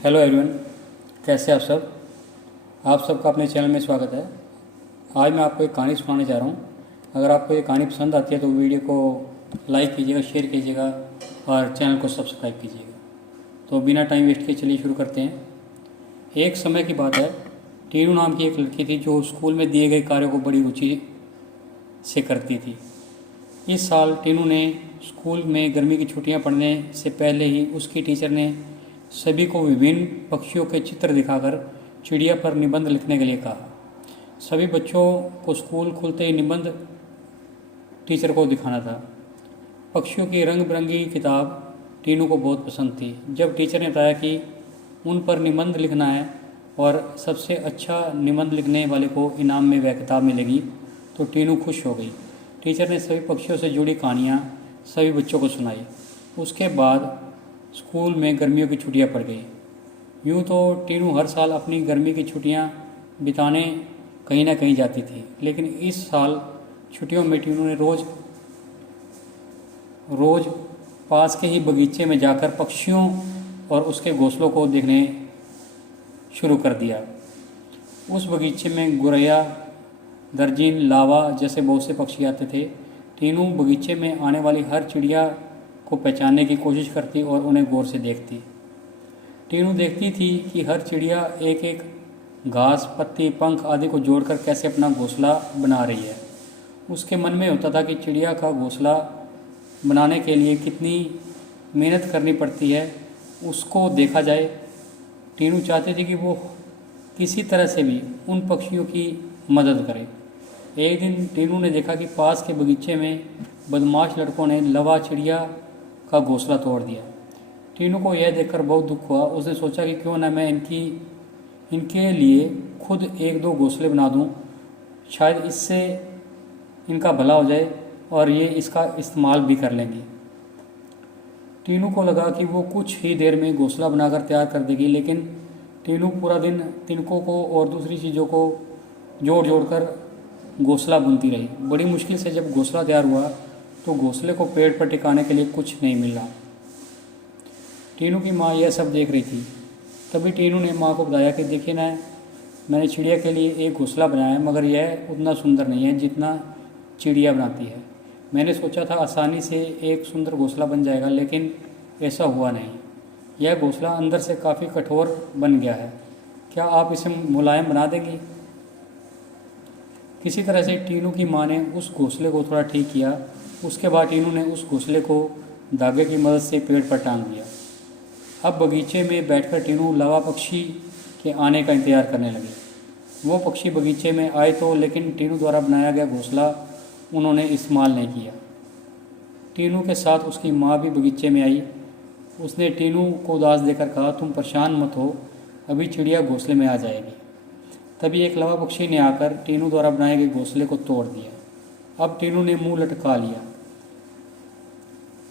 Hello everyone, कैसे आप सब। आप सबका अपने चैनल में स्वागत है। आज मैं आपको एक कहानी सुनाने जा रहा हूँ। अगर आपको ये कहानी पसंद आती है तो वीडियो को लाइक कीजिएगा, शेयर कीजिएगा और चैनल को सब्सक्राइब कीजिएगा। तो बिना टाइम वेस्ट किए चलिए शुरू करते हैं। एक समय की बात है, टीनू नाम की एक लड़की थी जो स्कूल में दिए गए कार्यों को बड़ी रुचि से करती थी। इस साल टीनू ने स्कूल में गर्मी की छुट्टियां पड़ने से पहले ही उसकी टीचर ने सभी को विभिन्न पक्षियों के चित्र दिखाकर चिड़िया पर निबंध लिखने के लिए कहा। सभी बच्चों को स्कूल खुलते ही निबंध टीचर को दिखाना था। पक्षियों की रंग बिरंगी किताब टीनू को बहुत पसंद थी। जब टीचर ने बताया कि उन पर निबंध लिखना है और सबसे अच्छा निबंध लिखने वाले को इनाम में वह किताब मिलेगी तो टीनू खुश हो गई। टीचर ने सभी पक्षियों से जुड़ी कहानियाँ सभी बच्चों को सुनाई। उसके बाद स्कूल में गर्मियों की छुट्टियां पड़ गई। यूँ तो टीनू हर साल अपनी गर्मी की छुट्टियां बिताने कहीं ना कहीं जाती थी, लेकिन इस साल छुट्टियों में टीनू ने रोज़ रोज़ पास के ही बगीचे में जाकर पक्षियों और उसके घोंसलों को देखने शुरू कर दिया। उस बगीचे में गुरैया, दर्जीन, लावा जैसे बहुत से पक्षी आते थे। टीनू बगीचे में आने वाली हर चिड़िया को पहचानने की कोशिश करती और उन्हें गौर से देखती। टीनू देखती थी कि हर चिड़िया एक एक घास, पत्ती, पंख आदि को जोड़कर कैसे अपना घोंसला बना रही है। उसके मन में होता था कि चिड़िया का घोंसला बनाने के लिए कितनी मेहनत करनी पड़ती है, उसको देखा जाए। टीनू चाहती थी कि वो किसी तरह से भी उन पक्षियों की मदद करे। एक दिन टीनू ने देखा कि पास के बगीचे में बदमाश लड़कों ने लवा चिड़िया का घोंसला तोड़ दिया। टीनू को यह देखकर बहुत दुख हुआ। उसने सोचा कि क्यों न मैं इनके लिए खुद एक दो घोंसले बना दूं, शायद इससे इनका भला हो जाए और ये इसका इस्तेमाल भी कर लेंगी। टीनू को लगा कि वो कुछ ही देर में घोंसला बनाकर तैयार कर देगी, लेकिन टीनू पूरा दिन तिनकों को और दूसरी चीज़ों को जोड़ जोड़ कर घोंसला बुनती रही। बड़ी मुश्किल से जब घोंसला तैयार हुआ तो घोंसले को पेड़ पर टिकाने के लिए कुछ नहीं मिला। टीनू की माँ यह सब देख रही थी। तभी टीनू ने माँ को बताया कि देखिए ना, मैंने चिड़िया के लिए एक घोंसला बनाया है, मगर यह उतना सुंदर नहीं है जितना चिड़िया बनाती है। मैंने सोचा था आसानी से एक सुंदर घोंसला बन जाएगा, लेकिन ऐसा हुआ नहीं। यह घोंसला अंदर से काफ़ी कठोर बन गया है। क्या आप इसे मुलायम बना देंगी? किसी तरह से टीनू की माँ ने उस घोंसले को थोड़ा ठीक किया। उसके बाद टीनू ने उस घोंसले को धागे की मदद से पेड़ पर टांग दिया। अब बगीचे में बैठकर टीनू लावा पक्षी के आने का इंतजार करने लगी। वो पक्षी बगीचे में आए तो, लेकिन टीनू द्वारा बनाया गया घोंसला उन्होंने इस्तेमाल नहीं किया। टीनू के साथ उसकी माँ भी बगीचे में आई। उसने टीनू को उदास देकर कहा, तुम परेशान मत हो, अभी चिड़िया घोंसले में आ जाएगी। तभी एक लावा पक्षी ने आकर टीनू द्वारा बनाए गए घोंसले को तोड़ दिया। अब टीनू ने मुंह लटका लिया।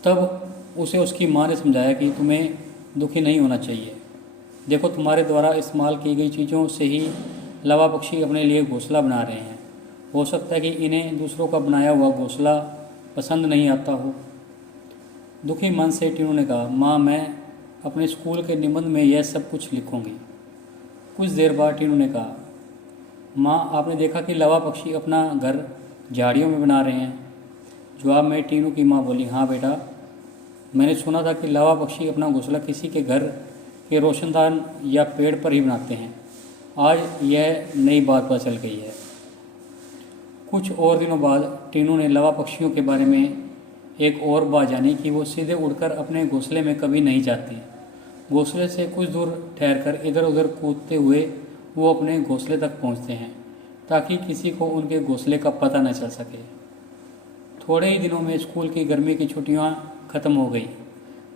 तब उसे उसकी माँ ने समझाया कि तुम्हें दुखी नहीं होना चाहिए। देखो, तुम्हारे द्वारा इस्तेमाल की गई चीज़ों से ही लावा पक्षी अपने लिए घोंसला बना रहे हैं। हो सकता है कि इन्हें दूसरों का बनाया हुआ घोंसला पसंद नहीं आता हो। दुखी मन से टीनू ने कहा, माँ, मैं अपने स्कूल के निबंध में यह सब कुछ लिखूंगी। कुछ देर बाद टीनू ने कहा, माँ, आपने देखा कि लावा पक्षी अपना घर झाड़ियों में बना रहे हैं? जवाब में टीनू की माँ बोली, हाँ बेटा, मैंने सुना था कि लावा पक्षी अपना घोंसला किसी के घर के रोशनदान या पेड़ पर ही बनाते हैं। आज यह नई बात पता चल गई है। कुछ और दिनों बाद टीनू ने लावा पक्षियों के बारे में एक और बात जानी कि वो सीधे उड़कर अपने घोंसले में कभी नहीं जाती। घोंसले से कुछ दूर ठहरकर इधर उधर कूदते हुए वो अपने घोंसले तक पहुंचते हैं, ताकि किसी को उनके घोंसले का पता न चल सके। थोड़े ही दिनों में स्कूल की गर्मी की छुट्टियां ख़त्म हो गई।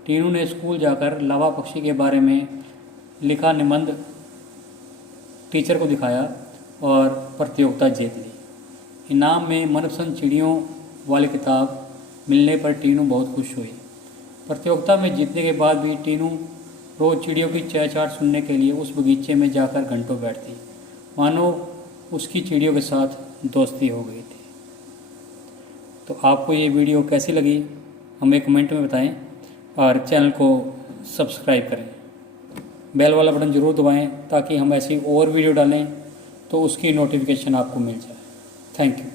टीनू ने स्कूल जाकर लावा पक्षी के बारे में लिखा निबंध टीचर को दिखाया और प्रतियोगिता जीत ली। इनाम में मनपसंद चिड़ियों वाली किताब मिलने पर टीनू बहुत खुश हुई। प्रतियोगिता में जीतने के बाद भी टीनू रोज़ चिड़ियों की चहचहाट सुनने के लिए उस बगीचे में जाकर घंटों बैठती, मानो उसकी चिड़ियों के साथ दोस्ती हो गई थी। तो आपको ये वीडियो कैसी लगी हमें कमेंट में बताएं और चैनल को सब्सक्राइब करें। बेल वाला बटन ज़रूर दबाएं ताकि हम ऐसी और वीडियो डालें तो उसकी नोटिफिकेशन आपको मिल जाए। Thank you.